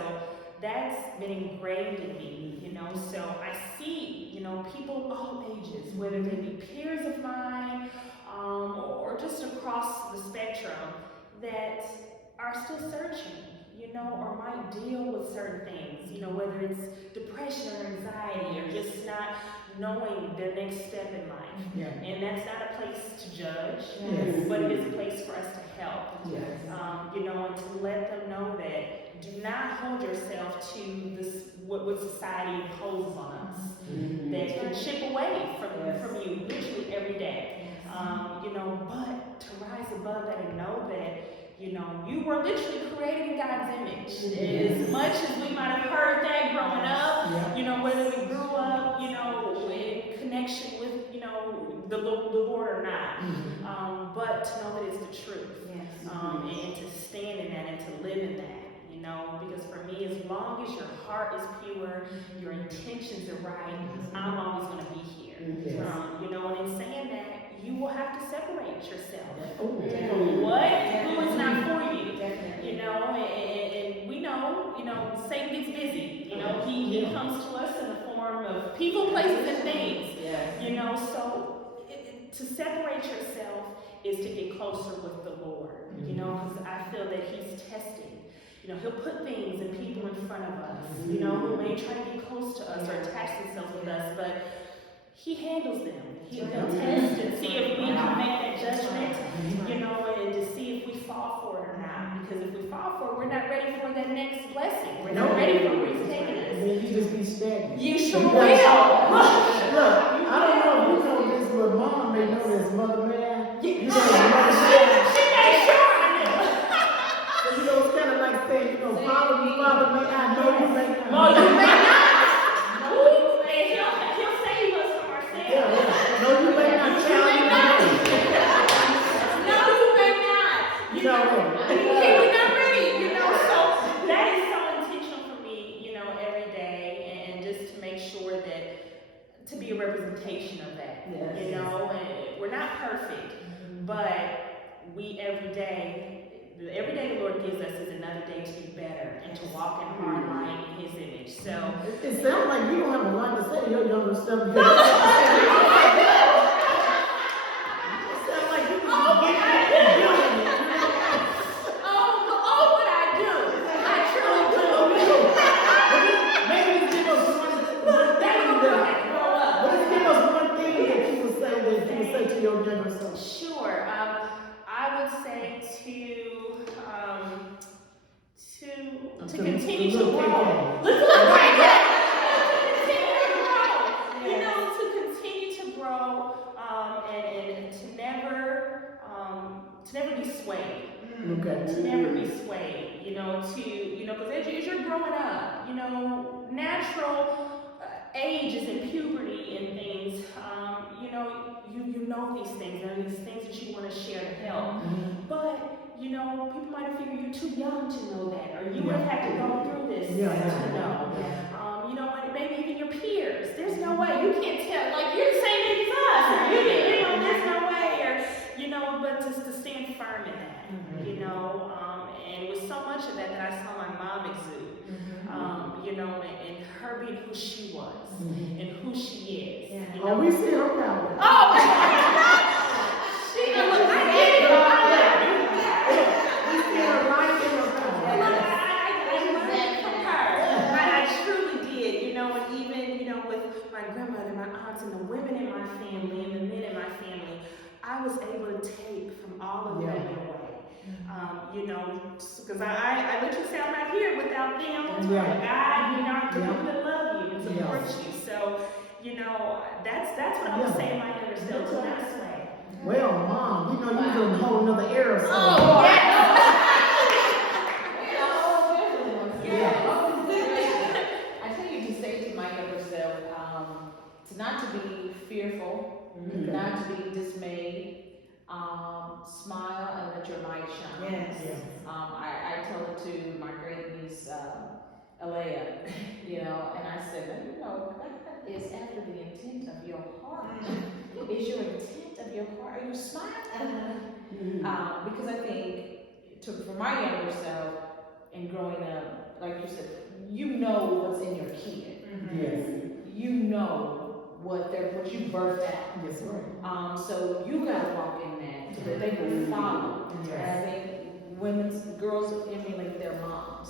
that's been engraved in me, so I see, people of all ages, whether they be peers of mine, or just across the spectrum, that are still searching, or might deal with certain things, whether it's depression or anxiety, or just not knowing their next step in life. Yeah. And that's not a place to judge, Yes. but it is a place for us to help. Yes. And to let them know that do not hold yourself to this what society imposes on us. That can chip away from you literally every day. But to rise above that and know that you were literally created in God's image. As much as we might have heard that growing up, whether we grew up, in connection with, the Lord or not, but to know that it's the truth, and to stand in that and to live in that, because for me, as long as your heart is pure, your intentions are right, I'm always going to be here. Yes. And in saying that, you will have to separate yourself. Oh, Who is not for you? And we know, Satan gets busy. He comes to us in the form of people, places, and things. So to separate yourself is to get closer with the Lord. Because I feel that He's testing. He'll put things and people in front of us. Who may try to get close to us or attach themselves with us, but He handles them. He'll test and see if we command a judgment, and to see if we fall for it or not. Because if we fall for it, we're not ready for that next blessing. We're not ready for where He's taking us. Then you just be stagnant. You sure Look, will. I don't know if you know this, but Mom may know this, Mother Man. She You know, Mother Man. made sure I knew. It's kind of like saying, Father may not know you may not. Well, you may not. And he'll save us from ourselves. Yeah. No, you may not. You may not. No, you may not. We're not ready, So that is so intentional for me, every day, and just to make sure that to be a representation of that. And we're not perfect, but we every day the Lord gives us is another day to be better and to walk in hard light in His image. So It sounds like you don't have a lot to say to your younger stuff. It sounds like you just get out and doing it. what I do. I truly do. Maybe give us one thing that you would say to your younger self. Sure. I would say to continue to grow. Look right there. To continue to grow, and to never be swayed. Okay. To never be swayed, because as you're growing up, natural ages and puberty and things, you know these things, and these things that you want to share to help. But, people might have figured you're too young to know that, or you would have had to go through this to know. And maybe even your peers, there's no way, you can't tell, like, you're the same age as us, or there's no way, or, but just to stand firm in that. And with so much of that I saw my mom exude, and and her being who she was Mhm. and who she is. Yeah. You Oh, know? we see her power. Oh, she know what I get it. We see her life in her power. I learned from her. I truly did, you know, and even, you know, with my grandmother, my aunts, and the women in my family, and the men in my family, I was able to take from all of that away. You know, because I literally say I'm not here without them. Yeah. God, you know, I Yeah. completely love you and support you. So, you know, that's what I would Yeah. say my younger self was not sway. Well, Mom, you know you was in a whole nother era. So. Oh, I tell you to say to my younger self, to not to be fearful, Okay. not to be dismayed, smile and let your light shine. Yes. Yeah. I tell it to my great niece, Alea, you know, and I said, you know, God is after the intent of your heart. Is your intent of your heart? Are you smiling? Because I think for my younger self and growing up, like you said, you know what's in your kid. Yes. You know what you birthed out. Yes, right. So you gotta walk in that so that they will follow. And Yes. I think girls emulate their moms.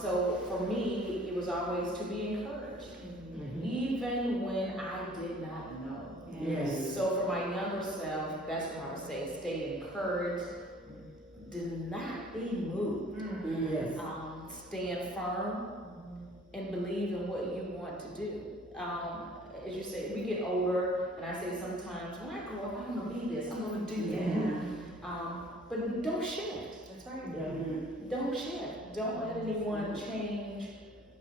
So for me, it was always to be encouraged, Mhm. even when I did not know. Yes. So for my younger self, that's what I would say: stay encouraged. Do not be moved. Yes. Stand firm and believe in what you want to do. As you say, we get older, and I say sometimes, when I grow up, I'm gonna be this, I'm gonna do that. But don't shift. That's right. Yeah. Don't shift. Don't let anyone change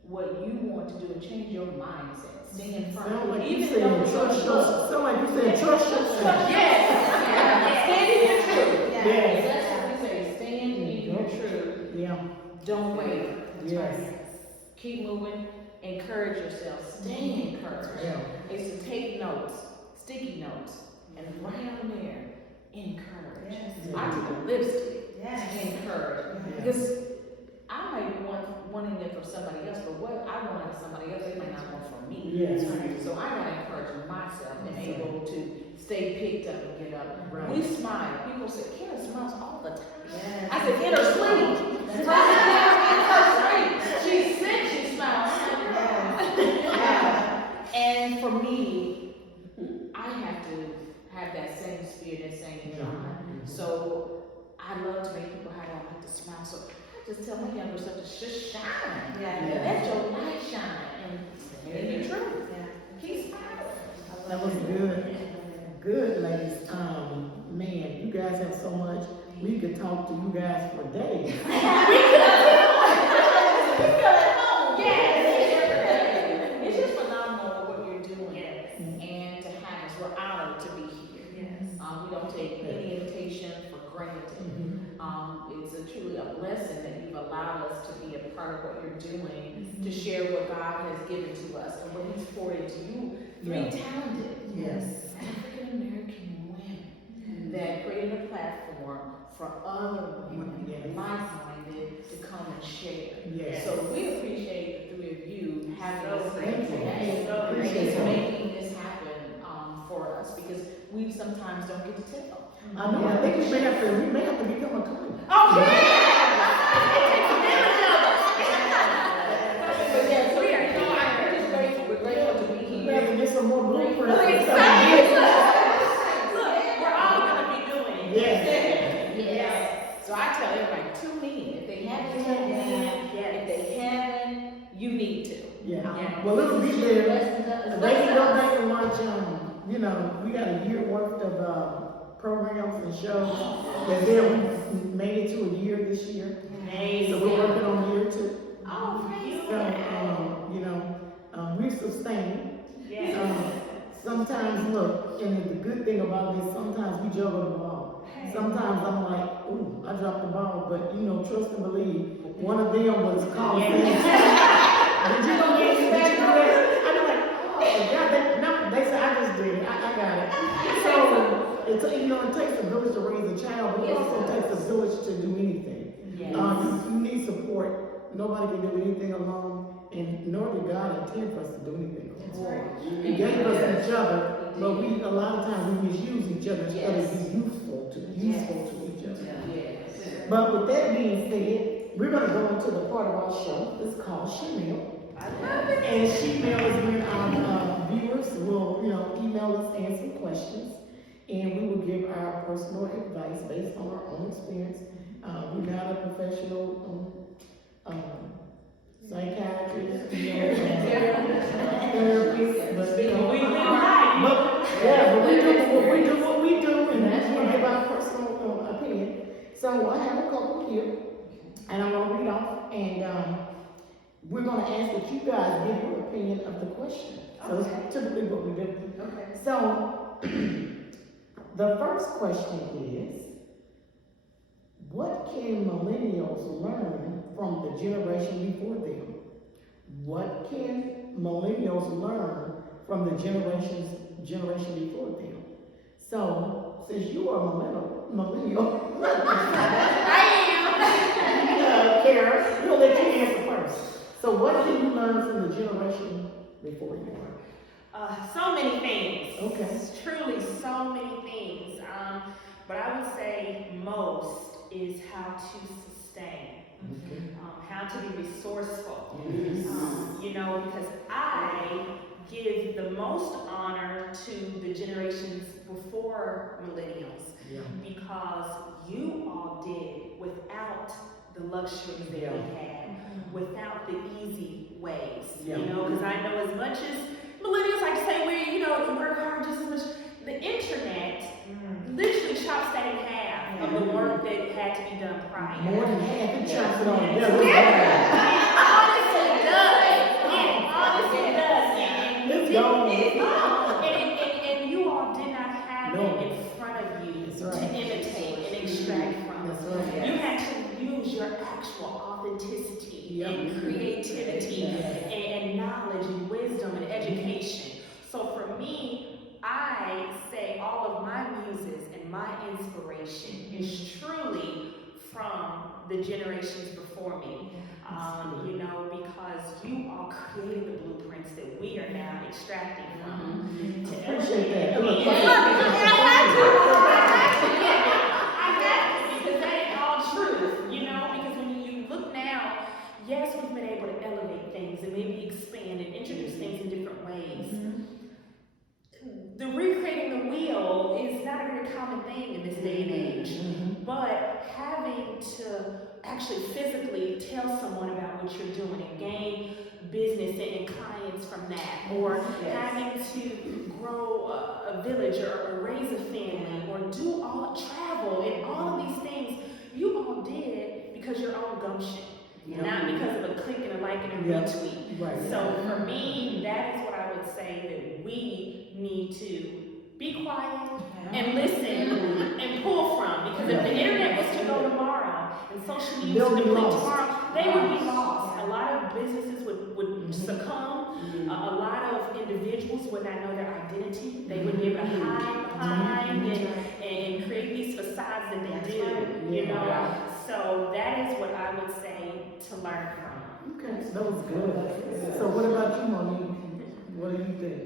what you want to do and change your mindset. Stand firm. Sound like you Even said though trust yourself. Sound like you said trust yourself. Stand in your truth. Yes. That's what we say. Stand in your truth. Yeah. Don't waver. Yes. Keep moving. Encourage yourself. Stay encouraged. Yeah. Is to take notes, sticky notes, and write on there. Encourage. Yes. I took a lipstick. Yes. Encourage. Because I might want wanting it for somebody else, but what I want out of somebody else, they might not want from me. Yes. So I gotta encourage myself and able to stay picked up and get up. Right. We smile. People say, Kara smiles all the time. Yes. I said, in her sleep. That's In her sleep. She said she smiles. And for me, I have to have that same spirit and same joy. So I love to make people how I like to smile. So I just tell my younger self to just shine. Yeah. Let your light shine. And in your truth. Keep smiling. That was good. Good, ladies. Man, you guys have so much. We could talk to you guys for days. It's just phenomenal what you're doing. And to have us, we're honored to be here. We don't take any invitation for granted. It's truly a blessing that you've allowed us to be a part of what you're doing, to share what God has given to us and what He's poured into you. Three talented African American women that created a platform for other women, like-minded, to come and share. Yes. So we appreciate the three of you having us here Thank you. today. Appreciate It's it. making this happen for us because we sometimes don't get to tell. I know. I think we may have to become a company. But yeah, so We are we're just grateful. We're grateful to be We here. have to get some more blueprints. We're and stuff. all gonna be doing it. Yes. So I tell everybody, tune in. If they haven't tuned in, if they haven't, you need to. Yeah. Well, it'll be there. They can go back and watch, you know, we got a year worth of programs and shows. And then we made it to a year this year. So we're working on year 2. So, you know, we sustain. Sometimes, look, and the good thing about this, sometimes we juggle the ball. Sometimes I'm like, ooh, I dropped the ball, but you know, trust and believe. One of them was calling me. Did you know this? Did you do that? I'm like, oh, God, no, they said, I just did it. I got it. So, you know, it takes a village to raise a child, but it also takes a village to do anything. You need support. Nobody can do anything alone. and nor did God intend for us to do anything. That's right. He gave us each other, but we, a lot of times we misuse each other instead of Yes. be useful to each other. Yes. But with that being said, we're gonna go into the part of our show that's called Shemale. And Shemale is when our viewers will, email us answering questions, and we will give our personal advice based on our own experience. We're not a professional psychiatrist, therapist, but we do what we do, and that's what we give our personal opinion. So I have a couple here, and I'm gonna read off, and we're gonna ask that you guys give your opinion of the question. So it's typically what we do. Okay. So the first question is, what can millennials learn from the generation before them? What can millennials learn from the generation before them? So, since you are a millennial, Kara, we'll let you answer first. So, what can you learn from the generation before you? So many things. Okay. Truly, so many things. But I would say most is how to sustain, Okay. how to be resourceful. Because I give the most honor to the generations before millennials, Yeah. because you all did without the luxuries that we had, without the easy ways. Yeah. Because I know as much as millennials like to say we work hard just as much. The internet literally chops that in half of the work that had to be done prior. More than half, it chops it all It together. honestly does. It honestly does. It's gone. And you all did not have No. it in front of you That's to right. imitate and extract from. That's right. You had to use your actual authenticity and creativity and knowledge and wisdom and education. So for me, I say all of my muses and my inspiration is truly from the generations before me. Because you all created the blueprints that we are now extracting from. To Appreciate that. I have to, because that is all true, because when you look now, yes, we've been able to elevate things and maybe expand and introduce things in different ways. The recreating the wheel is not a very common thing in this day and age, but having to actually physically tell someone about what you're doing and gain business and clients from that, or having to grow a village or raise a family or do travel and all of these things, you all did because your own gumption, not because of a click and a like and a retweet. Right. So for me, that is what I would say that we need to be quiet and listen and pull from. Because if the internet was to go tomorrow and social media was to complete tomorrow, they would be lost. A lot of businesses would succumb. A lot of individuals would not know their identity. They wouldn't be able to hide behind and create these facades that they do. So that is what I would say to learn from. Okay, that was good. So what about you, Monique? What do you think?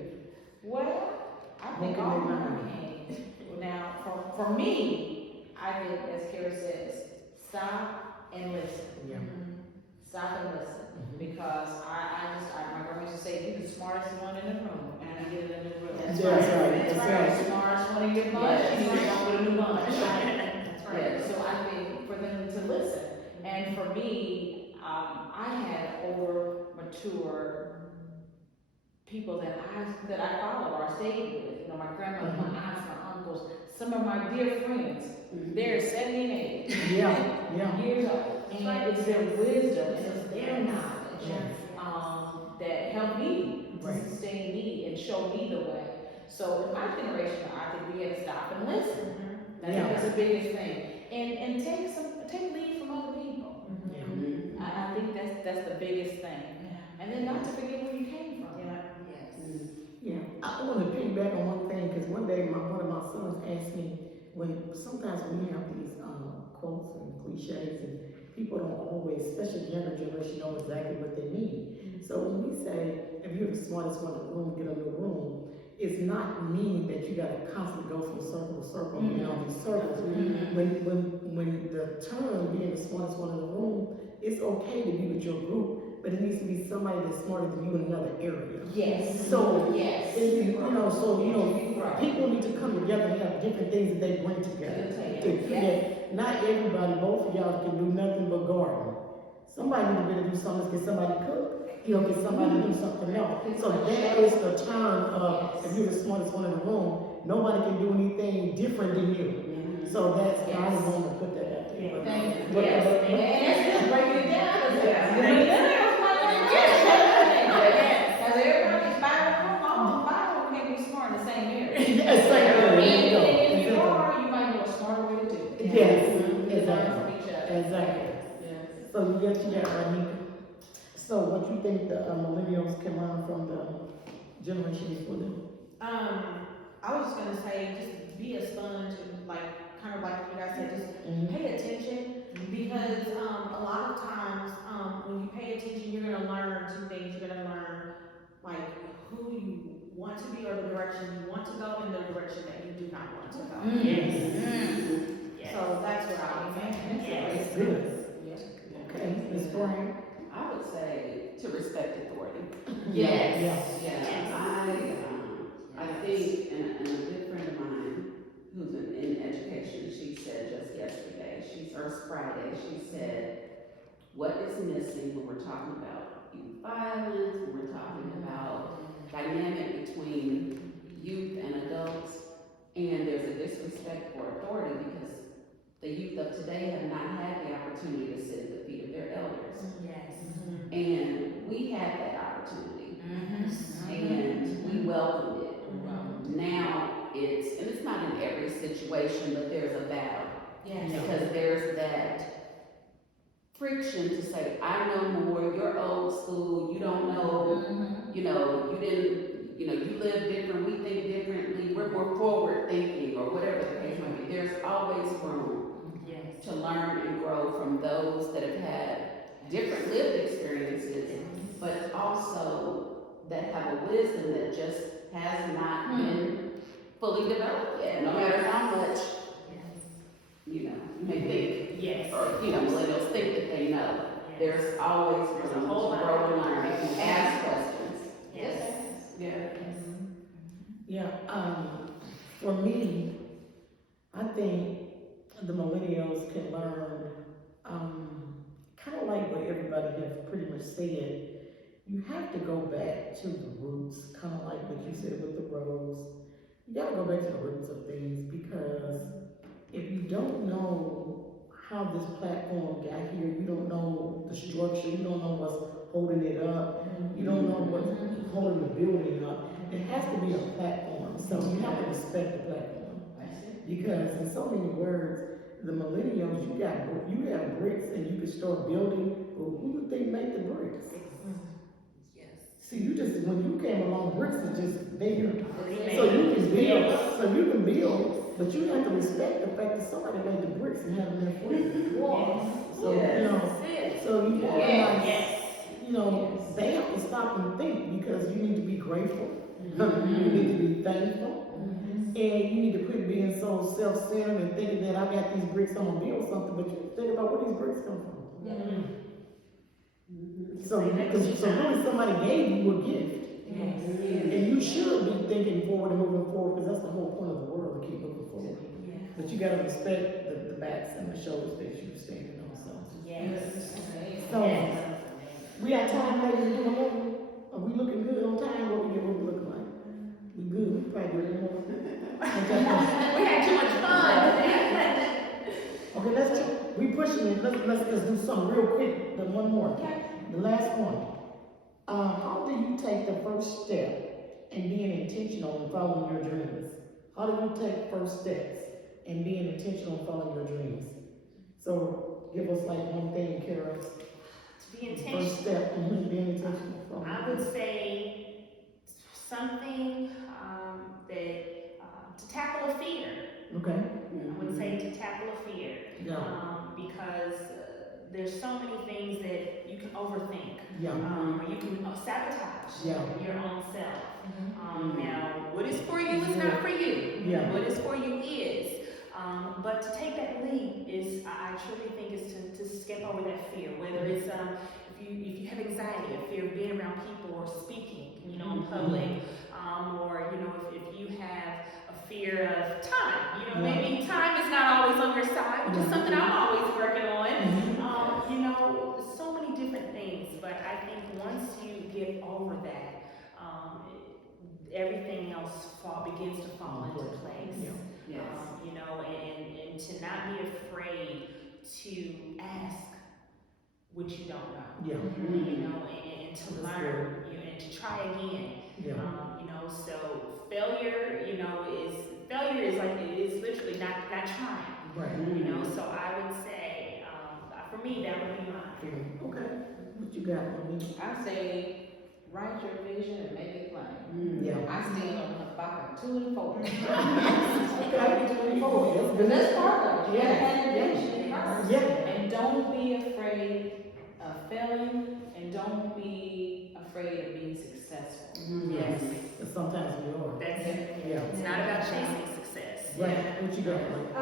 Well, I think all of them came. Now, for me, I think, as Kara says, stop and listen. Yeah. Stop and listen. Because my grandma used to say, you're the smartest one in the room, and I get it in the room. That's right. That's right. The smartest one in your bunch, you need to go with a new bunch. That's right. Yeah, so I think for them to listen. And for me, I had over mature people that I follow or I stayed with. My grandmother, my aunts, my uncles, some of my dear friends. They're 70 and 80 Yeah. years old. And it's their wisdom and it's their knowledge that helped me sustain me and show me the way. So in my generation, I think we had to stop and listen. I think that's the biggest thing. And take lead from other people. I think that's the biggest thing. And then not to forget where you came from. Yeah, I want to piggyback on one thing, because one day one of my sons asked me, sometimes we have these quotes and cliches, and people don't always, especially the younger generation, know exactly what they need. So when we say, if you're the smartest one in the room, get in the room, it's not meaning that you gotta constantly go from circle to circle, and be on these circles. When the term being the smartest one in the room, it's okay to be with your group, but it needs to be somebody that's smarter than you in another area. Yes. So, Yes. people need to come together and have different things that they bring together. To create, not everybody, both of y'all can do nothing but garden. Somebody need to be able to do something, can somebody cook? Can somebody do something else? So that is the term of, if you're the smartest one in the room, nobody can do anything different than you. So that's, I just want to put that out there. Thank you. But- Yes. but- And that's just breaking it down, because everybody's 5 in the room, almost 5 of them can't be smart in the same area. Yes, there you go. And if you are, you might know a smarter way to do it. Yes, Learn exactly. from each other. Exactly. So you get right, Nika. So what you think the millennials can learn from the generation before them? I was just gonna say, just be a sponge and kind of like you guys said, just Mhm. pay attention, because, a lot of times, when you pay attention, you're gonna learn 2 things. You're gonna learn, who you want to be, or the direction you want to go, and the direction that you do not want to go. Yes. So that's what I would think. Yes. Good. Okay, Ms. Brown? I would say to respect authority. Yes. I think, and a good friend of mine who's in education, she said just yesterday, Friday, she said, what is missing when we're talking about youth violence, when we're talking about dynamic between youth and adults, and there's a disrespect for authority because the youth of today have not had the opportunity to sit at the feet of their elders. Yes. And we had that opportunity, and we welcomed it. Now it's not in every situation, but there's a battle. Yes. Because there's that friction to say, I know more, you're old school, you don't know, you didn't, you live different, we think differently, we're more forward thinking, or whatever the case might be. There's always room Yes. to learn and grow from those that have had different lived experiences, but also that have a wisdom that just has not been fully developed yet, no matter how much, you may think, Yes. or, millennials think that they know. There's always room to grow and learn and ask questions. Yes. Yeah, for me, I think the millennials can learn, kind of like what everybody has pretty much said. You have to go back to the roots, kind of like what you said with the rose. You gotta go back to the roots of things, because if you don't know how this platform got here, you don't know the structure, you don't know what's holding it up, you don't know what's holding the building up. It has to be a platform, so you have to respect the platform. Because in so many words, the millennials, you have bricks and you can start building, but who you think made the bricks? See, when you came along, bricks are just there. So you can build, but you have to respect the fact that somebody made the bricks and have them there for you. So, they have to stop and think, because you need to be grateful. You need to be thankful. And you need to quit being so self-centered and thinking that I got these bricks, I'm gonna build something, but you think about where these bricks come from. So really somebody gave you a gift. And you should be thinking forward and moving forward, because that's the whole point of the world, to keep moving forward. But you gotta respect the backs and the shoulders that you're standing on, so. Yes. So, we got time, ladies and gentlemen? Are we looking good on time? What we looking like? We good, we probably good. We had too much fun. Okay, we pushing it, let's do something real quick, then one more. The last one. How do you take the first step in being intentional in following your dreams? How do you take first steps in being intentional in following your dreams? So give us one thing, Kara. To be intentional. First step in being intentional. I would say something to tackle a fear. Okay. I would say to tackle a fear. Yeah. Because there's so many things that you can overthink, Yeah, or you can sabotage Yeah. your own self. Mhm. Now, what is for you is not for you. Yeah. What is for you is. But to take that leap is, I truly think, is to skip over that fear. Whether it's if you have anxiety, a fear of being around people or speaking, in public, or if you have a fear of time, maybe time is not always on your side, which is something I'm always working on. So many different things. But I think once you get over that, everything else begins to fall into place. Yeah. Yes. And to not be afraid to ask what you don't know. yeah, And to That's learn, and to try again. yeah, So failure, is literally not trying. right. So I would say, for me, that would be mine. Okay, what you got for me? I say, write your vision and make it plain. Yeah. I stand on Habakkuk 2 and 4. Okay, 24, that's good. That's part of it. You gotta have Yeah. your vision first. Yeah. And don't be afraid of failing, and don't be afraid of being successful. Yes, but sometimes we are. That's it. Yeah. It's not about chasing success. Right, what you got? I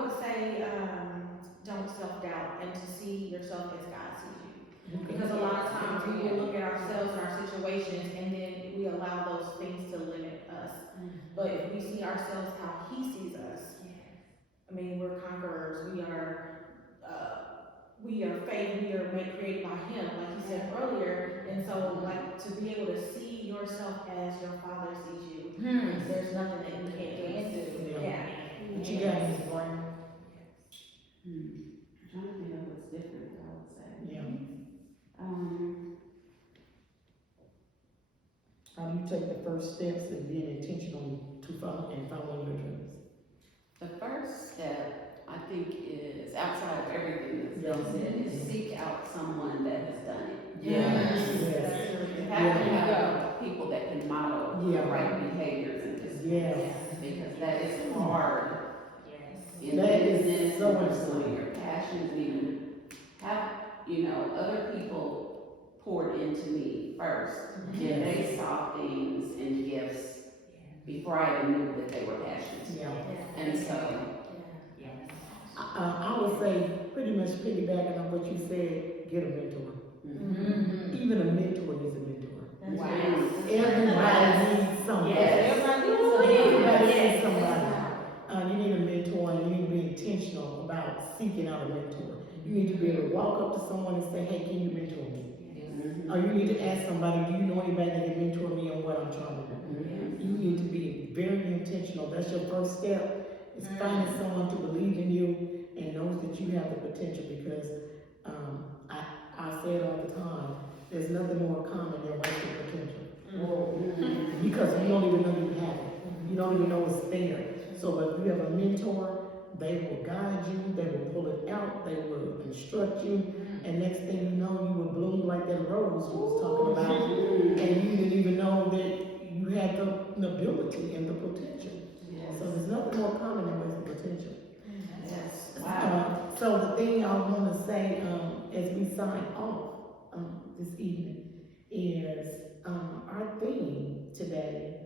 would say, don't self-doubt and to see yourself as God sees you. Okay. Because a lot of times we will look at ourselves and our situations and then we allow those things to limit us. But if we see ourselves how He sees us, I mean, we're conquerors, we are faith, we are made created by Him, like He said earlier. And so, like, to be able to see yourself as your Father sees you, there's nothing that you can't do. Yeah. Yeah. What you got, Ms. Brown? I'm trying to think of what's different, I would say. Yeah. How do you take the first steps in being intentional to following your dreams? The first step, I think, is outside of everything that's been Yeah. said, is seek out someone that has done it. Yes. You have to have people that can model the Yeah. right behaviors and disciplines. Yes. Because that is hard in That is business, so and important. pursuing your passions, and even have, other people poured into me first. And they saw things and gifts before I even knew that they were passions. Yeah. And so, I would say, pretty much piggybacking on what you said, get a mentor. Even a mentor is a mentor. wow. Everybody needs somebody. Yes. Everybody Yes. needs somebody. You need a mentor, and you need to be intentional about seeking out a mentor. You need to be able to walk up to someone and say, hey, can you mentor me? Or you need to ask somebody, do you know anybody that can mentor me on what I'm trying to do? You need to be very intentional. That's your first step, is finding someone to believe in you and knows that you have the potential, because I say it all the time, there's nothing more common than wasted potential. Because you don't even know you have it. You don't even know it's there. So if you have a mentor, they will guide you, they will pull it out, they will instruct you, and next thing you know, you will bloom like that rose you was talking about, and you didn't even know that you had the ability and the potential. So there's nothing more common than wasted potential. Wow. So the thing I want to say, as we sign off this evening, is our theme today,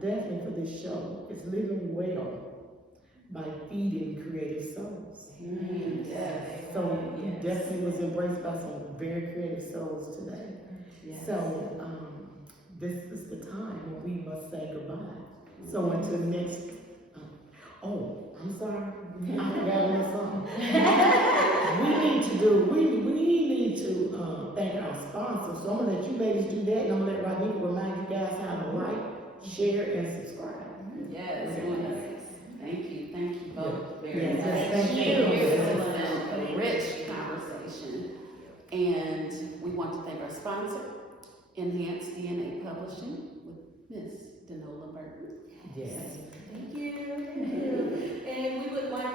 definitely for this show, is living well by feeding creative souls. Yes. So definitely was embraced by some very creative souls today. So this is the time when we must say goodbye. So until next, I'm sorry, I forgot one song. We need to thank our sponsors. So I'm gonna let you ladies do that, and I'm gonna let Rodney remind you guys how to like, share, and subscribe. Yes, thank you both very Yes, much. yes, thank you. This has been a rich conversation, and we want to thank our sponsor, Enhanced DNA Publishing, with Miss Denola Burton. Yes. Thank you. And we would like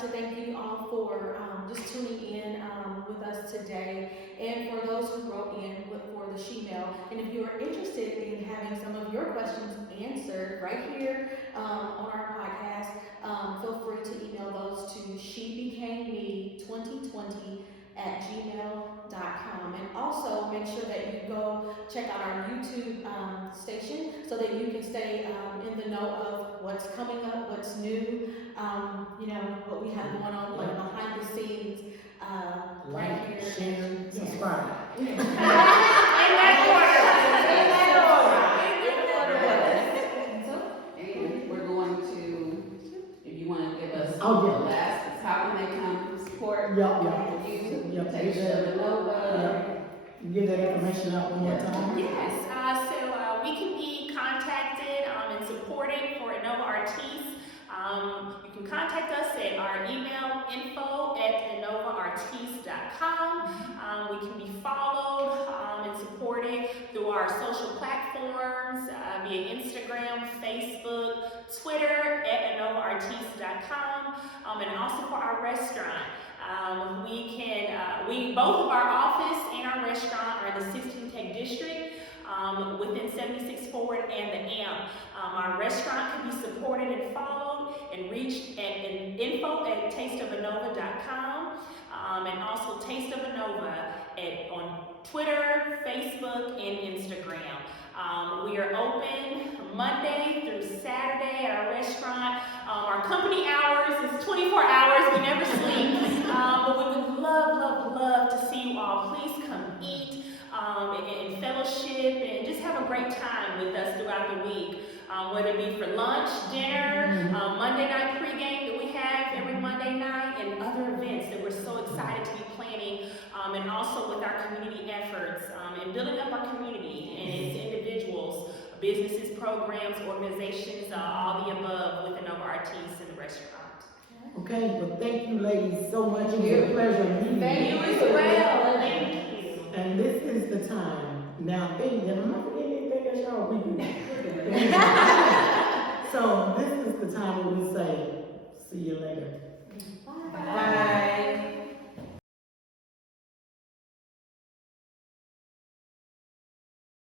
to thank you all for just tuning in with us today, and for those who wrote in for the she-mail. And if you are interested in having some of your questions answered right here on our podcast, feel free to email those to shebecameme2020 @gmail.com. And also make sure that you go check out our YouTube station so that you can stay in the know of what's coming up, what's new, you know, what we have going on like behind the scenes. Right Like, here. share, subscribe. In that And we're going to, if you wanna give us Oh, yeah. the last, it's how can they come support Yup, you, Yup, Taste of Nova. Give that information out one more Yeah. time. Yes, so we can be contacted and supported for Innova Artis. You can contact us at our email info@innovaartis.com. We can be followed and supported through our social platforms via Instagram, Facebook, Twitter @innovaartis.com, and also for our restaurant. Both of our office and our restaurant are in the 16 Tech District, within 76 Forward and the AMP. Our restaurant can be supported and followed and reached at info@tasteofinnova.com, and also Taste of Innova on Twitter, Facebook, and Instagram. We are open Monday through Saturday at our restaurant. Our company hours is 24 hours, we never sleep. But we would love to see you all. Please come eat and fellowship and just have a great time with us throughout the week. Whether it be for lunch, dinner, Monday night pregame that we have every Monday night, and other events that we're so excited to be planning, and also with our community efforts and building up our community and its individuals, businesses, programs, organizations, all the above with Innova Artis and the restaurant. Okay, well, thank you ladies so much. It was a pleasure meeting you. Thank you as well. Thank you. And this is the time. Now, thank you. I'm not forgetting anything else y'all we do. So this is the time when we say, see you later. Bye.